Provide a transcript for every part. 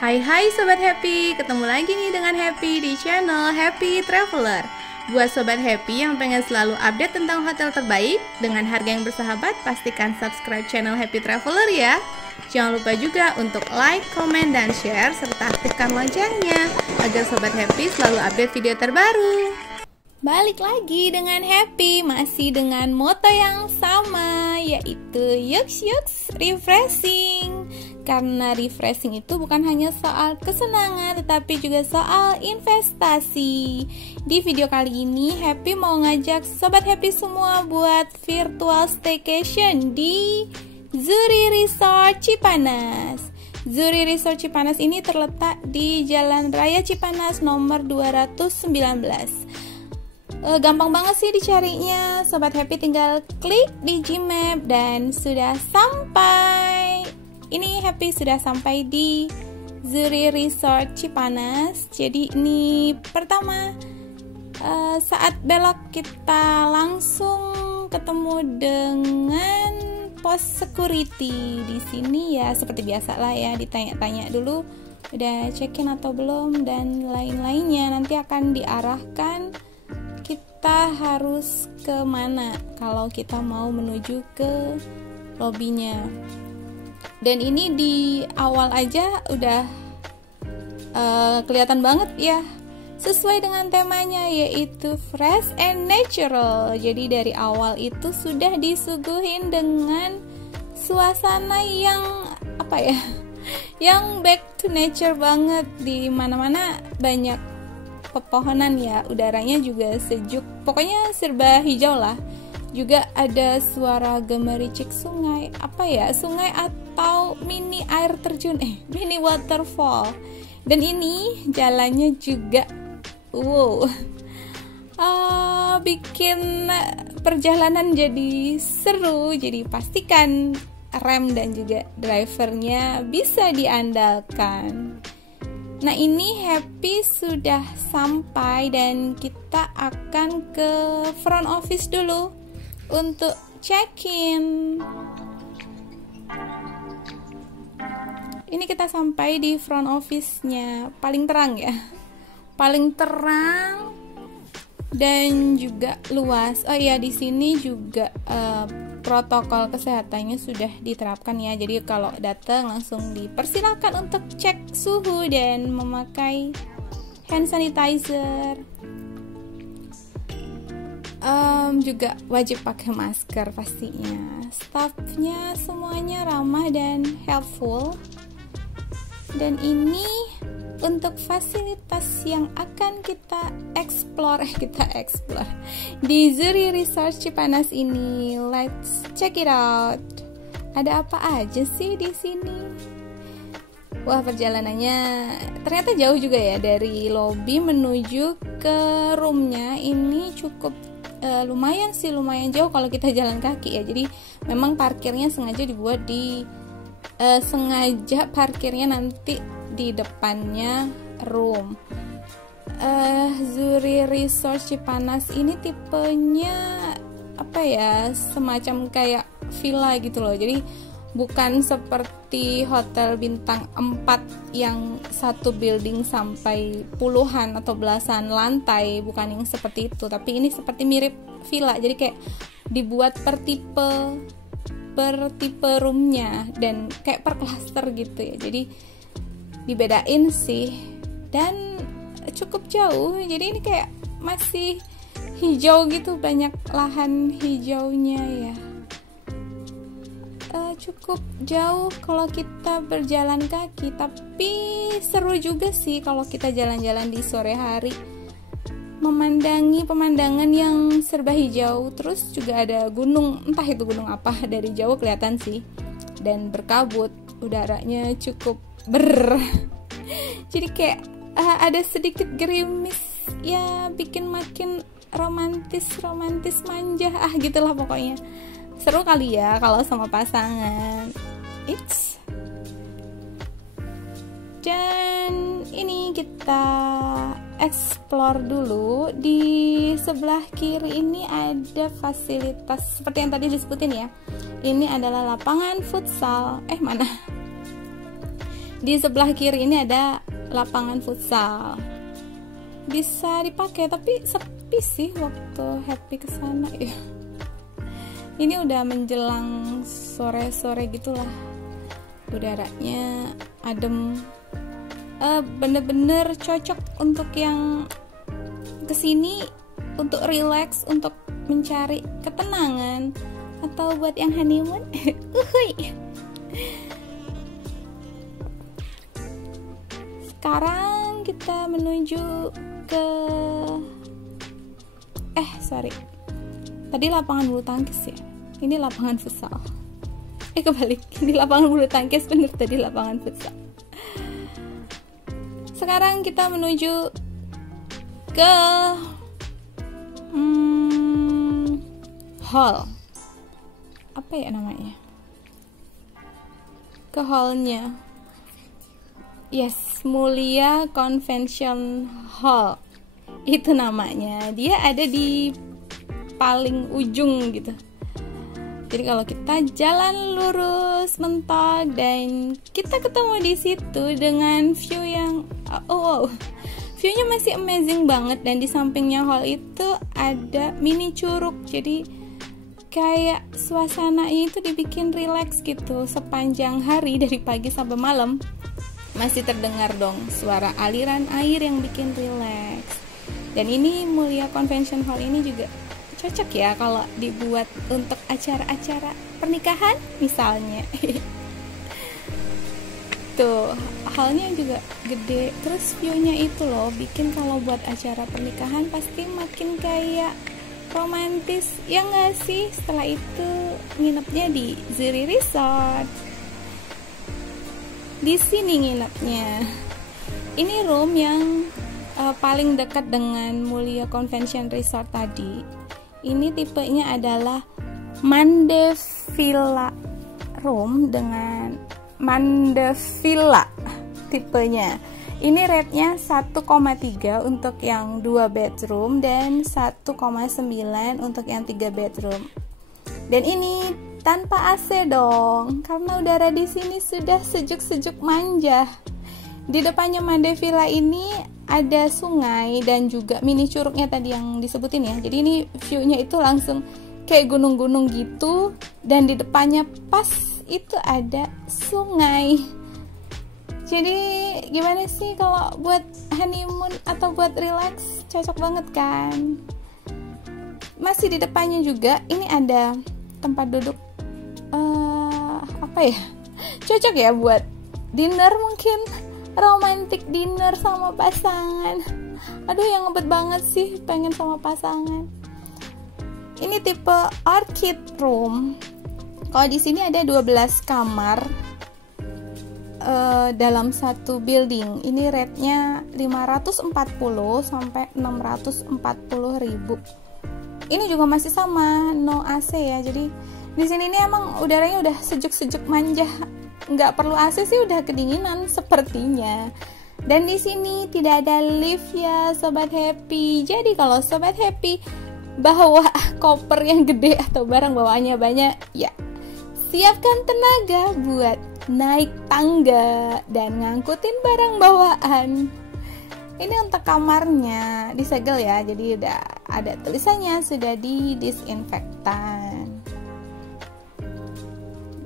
Hai Sobat Happy, ketemu lagi nih dengan Happy di channel Happy Traveler. Buat Sobat Happy yang pengen selalu update tentang hotel terbaik dengan harga yang bersahabat, pastikan subscribe channel Happy Traveler ya. Jangan lupa juga untuk like, komen, dan share, serta aktifkan loncengnya agar Sobat Happy selalu update video terbaru. Balik lagi dengan Happy, masih dengan moto yang sama, yaitu yuks yuks refreshing. Karena refreshing itu bukan hanya soal kesenangan, tetapi juga soal investasi. Di video kali ini, Happy mau ngajak Sobat Happy semua buat virtual staycation di Zuri Resort Cipanas. Zuri Resort Cipanas ini terletak di Jalan Raya Cipanas nomor 219. Gampang banget sih dicarinya. Sobat Happy tinggal klik di Gmap dan sudah sampai. Ini Happy sudah sampai di Zuri Resort Cipanas. Jadi ini pertama saat belok kita langsung ketemu dengan pos security di sini ya, seperti biasa lah ya, ditanya-tanya dulu udah check-in atau belum dan lain-lainnya. Nanti akan diarahkan kita harus ke mana kalau kita mau menuju ke lobbynya. Dan ini di awal aja udah kelihatan banget ya, sesuai dengan temanya yaitu fresh and natural. Jadi dari awal itu sudah disuguhin dengan suasana yang apa ya, yang back to nature banget. Di mana-mana banyak pepohonan ya, udaranya juga sejuk, pokoknya serba hijau lah. Juga ada suara gemericik sungai, apa ya, sungai atau mini air terjun, mini waterfall. Dan ini jalannya juga bikin perjalanan jadi seru. Jadi pastikan rem dan juga drivernya bisa diandalkan. Nah, ini Happy sudah sampai dan kita akan ke front office dulu untuk check-in. Ini kita sampai di front office-nya, paling terang ya, paling terang dan juga luas. Oh iya, di sini juga protokol kesehatannya sudah diterapkan ya. Jadi kalau datang langsung dipersilakan untuk cek suhu dan memakai hand sanitizer. Juga wajib pakai masker pastinya. Staffnya semuanya ramah dan helpful. Dan ini untuk fasilitas yang akan kita explore di Zuri Resort Cipanas ini. Let's check it out. Ada apa aja sih di sini? Wah, perjalanannya ternyata jauh juga ya, dari lobby menuju ke roomnya. Ini cukup lumayan jauh kalau kita jalan kaki ya. Jadi memang parkirnya sengaja dibuat di sengaja parkirnya nanti di depannya room. Zuri Resort Cipanas ini tipenya apa ya, semacam kayak villa gitu loh. Jadi bukan seperti hotel bintang 4 yang satu building sampai puluhan atau belasan lantai, bukan yang seperti itu. Tapi ini seperti mirip villa. Jadi kayak dibuat per tipe roomnya dan kayak per cluster gitu ya. Jadi dibedain sih, dan cukup jauh. Jadi ini kayak masih hijau gitu, banyak lahan hijaunya ya. Cukup jauh kalau kita berjalan kaki, tapi seru juga sih kalau kita jalan-jalan di sore hari, memandangi pemandangan yang serba hijau. Terus juga ada gunung, entah itu gunung apa, dari jauh kelihatan sih, dan berkabut, udaranya cukup jadi kayak ada sedikit gerimis ya, bikin makin romantis manja gitulah pokoknya. Seru kali ya kalau sama pasangan. Dan ini kita explore dulu. Di sebelah kiri ini ada fasilitas seperti yang tadi disebutin ya. Ini adalah lapangan futsal. Mana? Di sebelah kiri ini ada lapangan futsal. Bisa dipakai, tapi sepi sih waktu Happy kesana ya. Ini udah menjelang sore-sore gitulah. Udaranya adem. Bener-bener cocok untuk yang kesini untuk relax, untuk mencari ketenangan, atau buat yang honeymoon. Sekarang kita menuju ke tadi lapangan bulu tangkis ya, ini lapangan futsal. Kebalik, ini lapangan bulu tangkis, bener tadi lapangan futsal. Sekarang kita menuju ke hall, apa ya namanya, ke hallnya. Yes, Mulia Convention Hall itu namanya. Dia ada di paling ujung gitu. Jadi kalau kita jalan lurus mentok dan kita ketemu di situ dengan view yang view-nya masih amazing banget. Dan di sampingnya hall itu ada mini curug. Jadi kayak suasananya itu dibikin relax gitu sepanjang hari dari pagi sampai malam. Masih terdengar dong suara aliran air yang bikin relax. Dan ini Mulia Convention Hall ini juga cocok ya kalau dibuat untuk acara-acara pernikahan misalnya. Tuh, hallnya juga gede. Terus view-nya itu loh bikin kalau buat acara pernikahan pasti makin kayak romantis, ya nggak sih? Setelah itu nginepnya di Zuri Resort. Di sini nginepnya. Ini room yang paling dekat dengan Mulia Convention Resort tadi. Ini tipenya adalah Mandevilla room dengan Mandevilla tipenya. Ini rate-nya 1,3 untuk yang 2 bedroom dan 1,9 untuk yang 3 bedroom. Dan ini tanpa AC dong, karena udara di sini sudah sejuk-sejuk manja. Di depannya Mandevilla ini ada sungai dan juga mini curugnya tadi yang disebutin ya. Jadi ini view-nya itu langsung kayak gunung-gunung gitu, dan di depannya pas itu ada sungai. Jadi gimana sih kalau buat honeymoon atau buat relax, cocok banget kan? Masih di depannya juga ini ada tempat duduk cocok ya buat dinner, mungkin romantic dinner sama pasangan. Aduh, yang ngebet banget sih pengen sama pasangan. Ini tipe orchid room. Kalau di sini ada 12 kamar dalam satu building. Ini rate-nya 540 sampai 640 ribu. Ini juga masih sama, no AC ya. Jadi di sini ini emang udaranya udah sejuk-sejuk manja. Nggak perlu AC sih udah kedinginan sepertinya. Dan di sini tidak ada lift ya Sobat Happy. Jadi kalau Sobat Happy bawa koper yang gede atau barang bawaannya banyak, ya siapkan tenaga buat naik tangga dan ngangkutin barang bawaan. Ini untuk kamarnya disegel ya, jadi udah ada tulisannya sudah didisinfektan.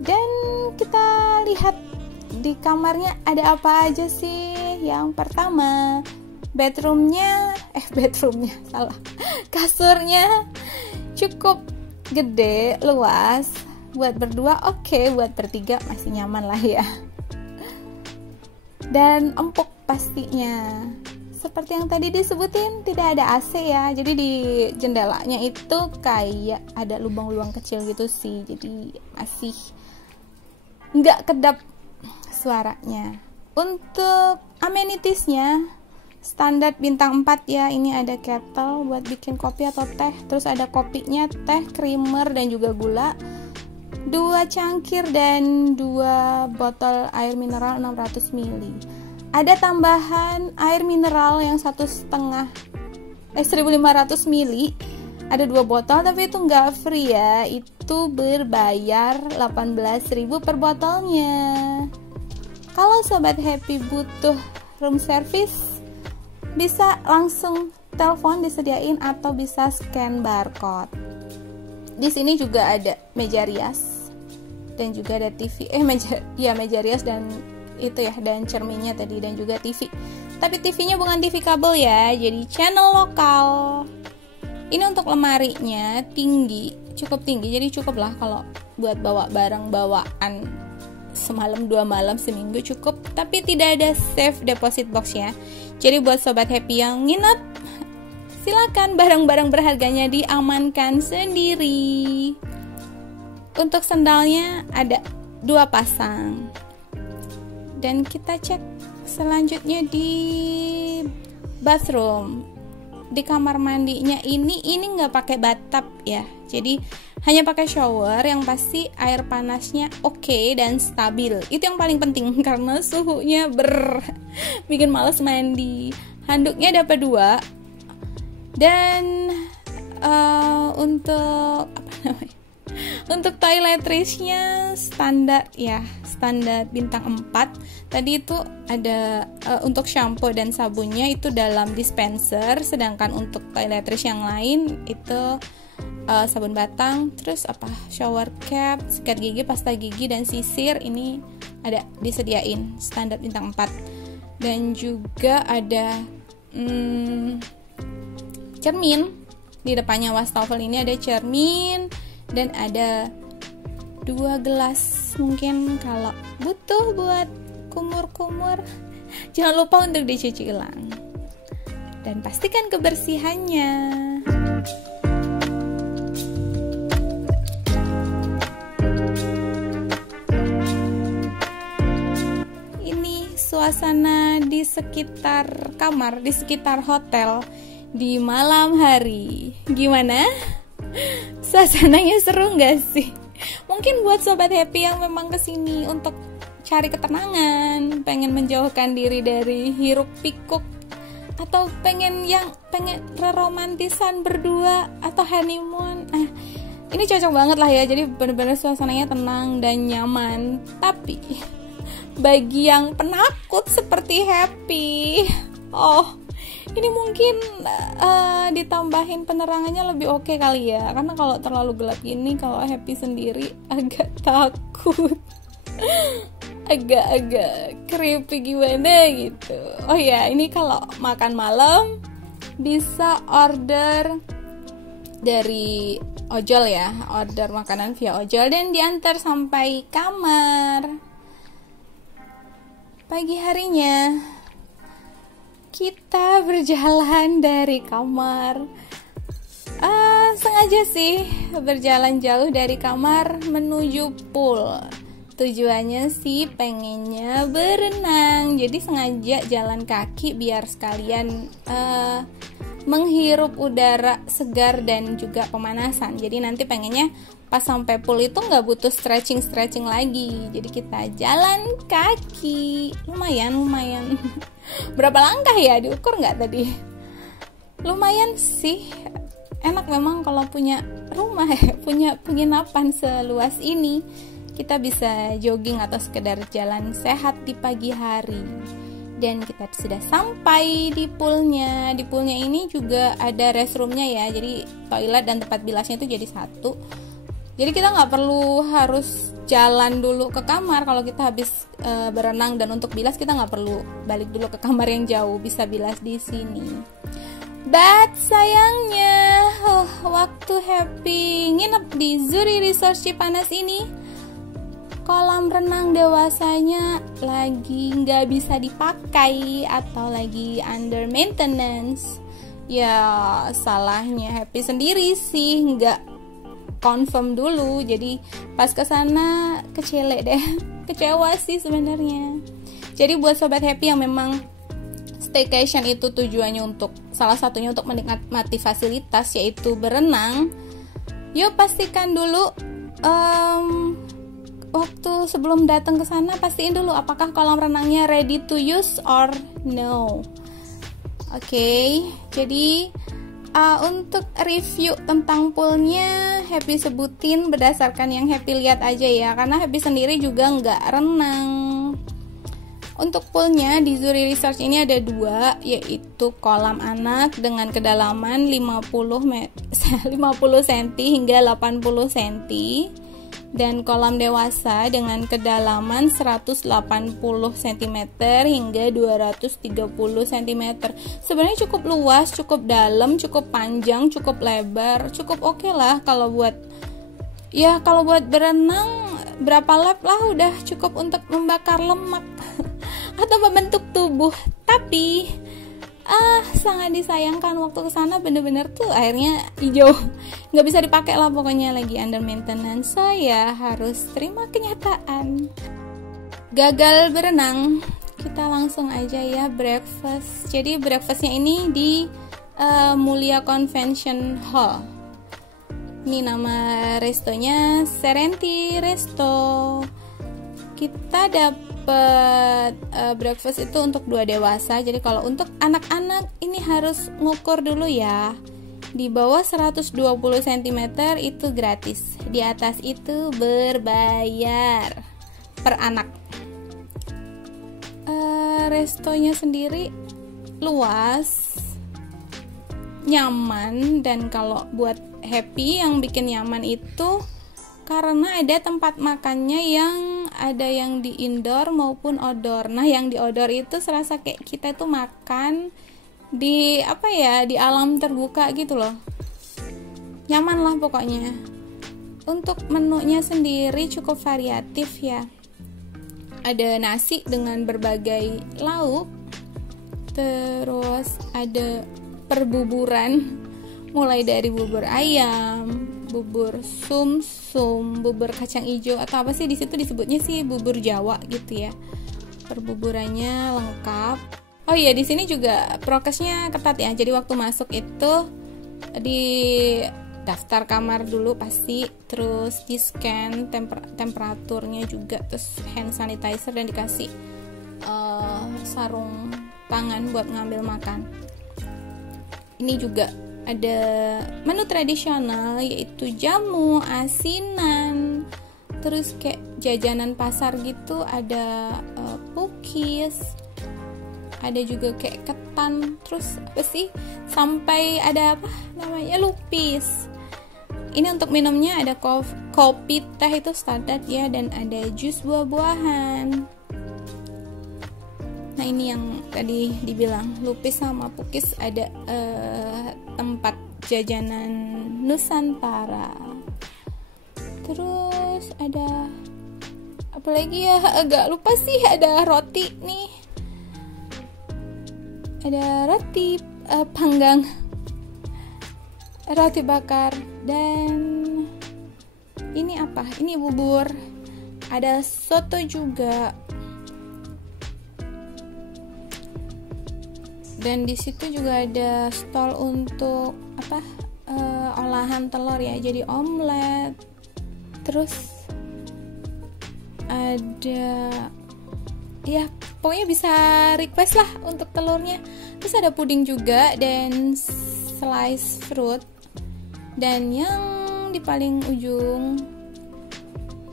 Dan kita lihat di kamarnya ada apa aja sih. Yang pertama, kasurnya cukup gede, luas. Buat berdua oke, buat bertiga masih nyaman lah ya. Dan empuk pastinya. Seperti yang tadi disebutin, tidak ada AC ya. Jadi di jendelanya itu kayak ada lubang-lubang kecil gitu sih. Jadi masih nggak kedap suaranya. Untuk amenitiesnya standar bintang 4 ya. Ini ada kettle buat bikin kopi atau teh. Terus ada kopinya, teh, creamer, dan juga gula. 2 cangkir dan 2 botol air mineral 600 ml. Ada tambahan air mineral yang 1,5 1.500 ml. Ada 2 botol, tapi itu nggak free ya. Itu 18.000 per botolnya. Kalau Sobat Happy butuh room service, bisa langsung telepon disediain atau bisa scan barcode. Di sini juga ada meja rias dan juga ada TV. Meja rias dan itu ya, dan cerminnya tadi, dan juga TV. Tapi TV-nya bukan TV kabel ya, jadi channel lokal. Ini untuk lemarinya tinggi, cukup tinggi, jadi cukup lah kalau buat bawa barang bawaan semalam 2 malam seminggu cukup. Tapi tidak ada safe deposit box ya. Jadi buat Sobat Happy yang nginep, silakan barang-barang berharganya diamankan sendiri. Untuk sendalnya ada 2 pasang. Dan kita cek selanjutnya di bathroom. Di kamar mandinya ini nggak pakai bathtub ya. Jadi hanya pakai shower yang pasti air panasnya oke dan stabil. Itu yang paling penting karena suhunya bikin males mandi. Handuknya dapat 2. Dan untuk toiletries-nya standar ya, standar bintang 4. Tadi itu ada untuk shampoo dan sabunnya itu dalam dispenser, sedangkan untuk toiletries yang lain itu sabun batang, terus shower cap, sikat gigi, pasta gigi, dan sisir ini ada disediain standar bintang 4. Dan juga ada cermin di depannya wastafel ini, ada cermin dan ada 2 gelas. Mungkin kalau butuh buat kumur-kumur, jangan lupa untuk dicuci ulang dan pastikan kebersihannya. Suasana di sekitar kamar, di sekitar hotel di malam hari. Gimana? Suasananya seru gak sih? Mungkin buat Sobat Happy yang memang kesini untuk cari ketenangan, pengen menjauhkan diri dari hiruk pikuk, atau pengen romantisan berdua atau honeymoon. Ini cocok banget lah ya. Jadi benar-benar suasananya tenang dan nyaman. Tapi bagi yang penakut seperti Happy, ini mungkin ditambahin penerangannya lebih oke kali ya. Karena kalau terlalu gelap gini, kalau Happy sendiri agak takut. Agak creepy gimana gitu. Oh ya, ini kalau makan malam bisa order dari ojol ya. Order makanan via ojol dan diantar sampai kamar. Pagi harinya kita berjalan dari kamar. Sengaja sih berjalan jauh dari kamar menuju pool. Tujuannya sih pengennya berenang. Jadi sengaja jalan kaki biar sekalian menghirup udara segar dan juga pemanasan. Jadi nanti pengennya pas sampai pool itu nggak butuh stretching lagi. Jadi kita jalan kaki, lumayan. Berapa langkah ya, diukur nggak tadi? Lumayan sih. Enak memang kalau punya rumah ya, punya penginapan seluas ini. Kita bisa jogging atau sekedar jalan sehat di pagi hari. Dan kita sudah sampai di poolnya. Di poolnya ini juga ada restroomnya ya. Jadi toilet dan tempat bilasnya itu jadi satu. Jadi kita nggak perlu harus jalan dulu ke kamar kalau kita habis berenang, dan untuk bilas kita nggak perlu balik dulu ke kamar yang jauh, bisa bilas di sini. But sayangnya waktu Happy nginep di Zuri Resort Cipanas ini, kolam renang dewasanya lagi nggak bisa dipakai atau lagi under maintenance. Ya salahnya Happy sendiri sih, nggak confirm dulu. Jadi pas kesana kecewa sih sebenarnya. Jadi buat Sobat Happy yang memang staycation itu tujuannya untuk salah satunya untuk menikmati fasilitas yaitu berenang, yuk pastikan dulu waktu sebelum datang ke sana, pastiin dulu apakah kolam renangnya ready to use or no. Oke, jadi untuk review tentang poolnya Happy sebutin berdasarkan yang Happy lihat aja ya, karena Happy sendiri juga nggak renang. Untuk poolnya di Zuri Research ini ada dua, yaitu kolam anak dengan kedalaman 50 cm hingga 80 cm, dan kolam dewasa dengan kedalaman 180 cm hingga 230 cm. Sebenarnya cukup luas, cukup dalam, cukup panjang, cukup lebar, cukup oke lah kalau buat berenang. Berapa lap lah udah cukup untuk membakar lemak atau membentuk tubuh. Tapi sangat disayangkan waktu kesana bener-bener tuh airnya hijau, nggak bisa dipakai lah, pokoknya lagi under maintenance. Saya harus terima kenyataan, gagal berenang. Kita langsung aja ya breakfast. Jadi breakfastnya ini di Mulia Convention Hall. Ini nama restonya Serenti Resto. Kita dapat breakfast itu untuk 2 dewasa. Jadi kalau untuk anak-anak ini harus ngukur dulu ya. Di bawah 120 cm itu gratis. Di atas itu berbayar per anak. Restonya sendiri luas, nyaman, dan kalau buat Happy yang bikin nyaman itu karena ada tempat makannya yang ada yang di indoor maupun outdoor. Nah, yang di outdoor itu serasa kayak kita tuh makan di di alam terbuka gitu loh. Nyaman lah pokoknya. Untuk menunya sendiri cukup variatif ya. Ada nasi dengan berbagai lauk. Terus ada perbuburan, mulai dari bubur ayam, bubur sumsum, bubur kacang hijau, atau apa sih di situ disebutnya sih bubur Jawa gitu ya. Perbuburannya lengkap. Oh iya, di sini juga prokesnya ketat ya. Jadi waktu masuk itu di daftar kamar dulu pasti, terus di scan temperaturnya juga, terus hand sanitizer, dan dikasih sarung tangan buat ngambil makan. Ini juga ada menu tradisional, yaitu jamu, asinan, terus kayak jajanan pasar gitu, ada cookies, ada juga kayak ketan, terus sampai ada lupis. Ini untuk minumnya ada kopi, teh itu standar ya, dan ada jus buah-buahan. Nah, ini yang tadi dibilang lupis sama pukis, ada tempat jajanan Nusantara. Terus ada apa lagi ya, agak lupa sih. Ada roti nih, ada roti panggang, roti bakar, dan ini apa? Ini bubur. Ada soto juga. Dan di situ juga ada stall untuk olahan telur ya, jadi omelet. Terus ada ya pokoknya bisa request lah untuk telurnya. Terus ada puding juga dan slice fruit. Dan yang di paling ujung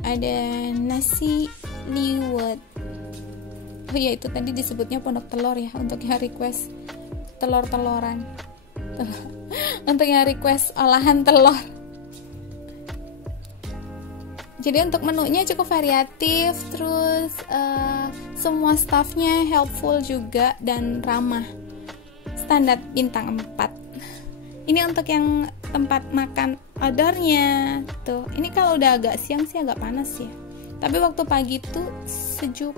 ada nasi liwet. Oh ya, itu tadi disebutnya pondok telur ya, untuk yang request telur-teloran. Untuk yang request olahan telur. Jadi untuk menunya cukup variatif, terus semua staffnya helpful juga dan ramah. Standar bintang 4. Ini untuk yang tempat makan outdoornya tuh. Ini kalau udah agak siang sih agak panas ya. Tapi waktu pagi tuh sejuk,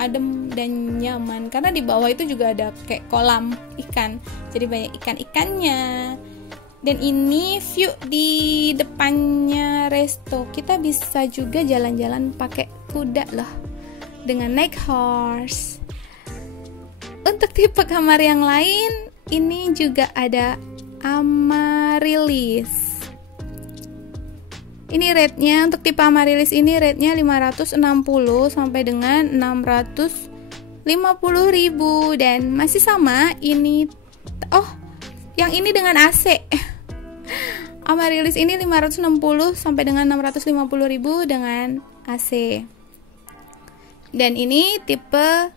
adem dan nyaman, karena di bawah itu juga ada kayak kolam ikan, jadi banyak ikan-ikannya. Dan ini view di depannya resto. Kita bisa juga jalan-jalan pakai kuda loh, dengan naik horse. Untuk tipe kamar yang lain, ini juga ada Amaryllis. Ini rate-nya untuk tipe Amaryllis ini rate-nya 560 sampai dengan 650.000, dan masih sama ini. Oh, yang ini dengan AC. Amaryllis ini 560 sampai dengan 650.000 dengan AC. Dan ini tipe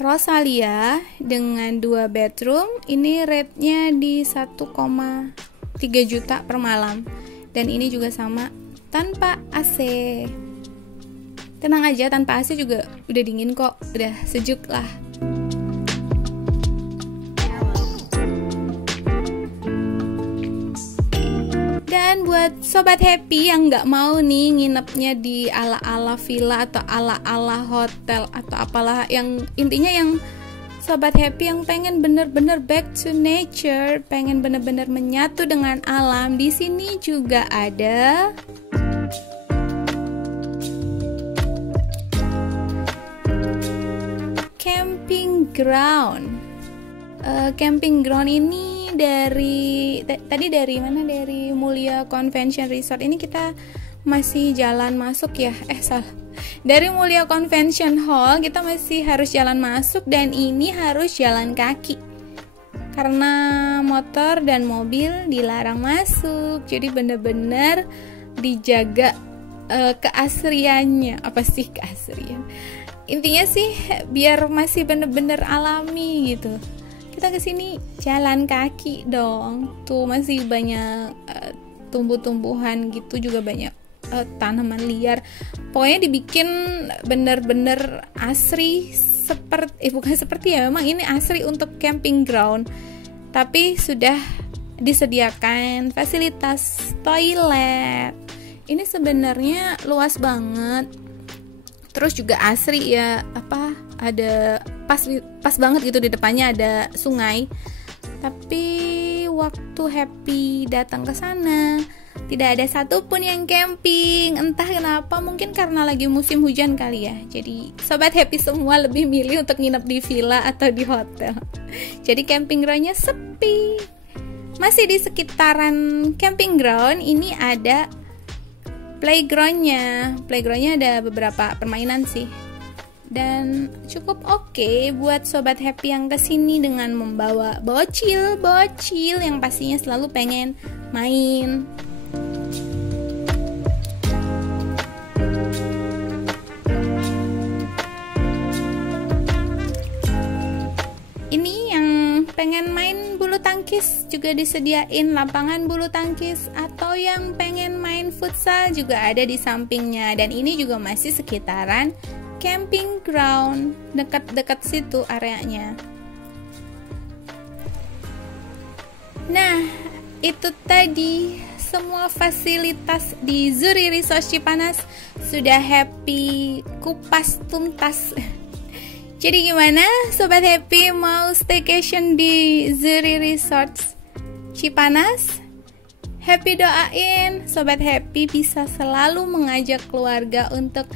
Rosalia dengan 2 bedroom. Ini rate-nya di 1,3 juta per malam. Dan ini juga sama tanpa AC. Tenang aja, tanpa AC juga udah dingin kok, udah sejuk lah. Dan buat sobat happy yang nggak mau nih nginepnya di ala-ala villa atau ala-ala hotel atau apalah, yang intinya yang sobat happy yang pengen bener-bener back to nature, pengen bener-bener menyatu dengan alam, di sini juga ada camping ground. Camping ground ini dari mana? Dari Mulia Convention Resort. Ini kita masih jalan masuk ya. Salah. Dari Mulia Convention Hall kita masih harus jalan masuk, dan ini harus jalan kaki. Karena motor dan mobil dilarang masuk. Jadi bener-bener dijaga keasriannya. Apa sih keasrian? Intinya sih biar masih bener-bener alami gitu. Kita kesini jalan kaki dong. Tuh masih banyak tumbuh-tumbuhan gitu, juga banyak tanaman liar. Pokoknya dibikin bener-bener asri, bukan seperti ya, memang ini asri untuk camping ground. Tapi sudah disediakan fasilitas toilet. Ini sebenarnya luas banget. Terus juga asri ya, ada pas banget gitu, di depannya ada sungai. Tapi waktu happy datang ke sana tidak ada satupun yang camping. Entah kenapa, mungkin karena lagi musim hujan kali ya. Jadi sobat happy semua lebih milih untuk nginep di villa atau di hotel. Jadi camping groundnya sepi. Masih di sekitaran camping ground ini ada playgroundnya. Playgroundnya ada beberapa permainan sih. Dan cukup oke buat sobat happy yang kesini dengan membawa bocil yang pastinya selalu pengen main. Ini yang pengen main bulu tangkis juga disediain lapangan bulu tangkis, atau yang pengen main futsal juga ada di sampingnya. Dan ini juga masih sekitaran camping ground, dekat-dekat situ areanya. Nah, itu tadi semua fasilitas di Zuri Resort Cipanas sudah happy kupas tuntas. Jadi gimana sobat happy, mau staycation di Zuri Resort Cipanas? Happy doain sobat happy bisa selalu mengajak keluarga untuk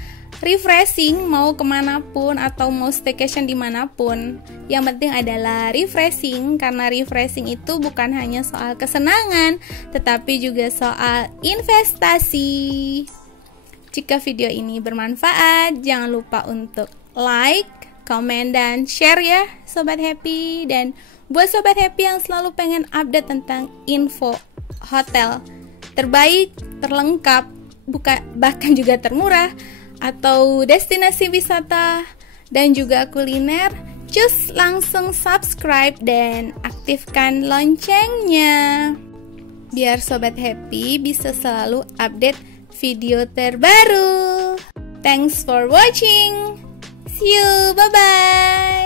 refreshing, mau kemanapun atau mau staycation dimanapun. Yang penting adalah refreshing, karena refreshing itu bukan hanya soal kesenangan, tetapi juga soal investasi. Jika video ini bermanfaat, jangan lupa untuk like, komen, dan share ya sobat happy. Dan buat sobat happy yang selalu pengen update tentang info hotel terbaik, terlengkap, bahkan juga termurah, atau destinasi wisata dan juga kuliner, cus langsung subscribe dan aktifkan loncengnya biar sobat happy bisa selalu update video terbaru. Thanks for watching. See you, bye bye.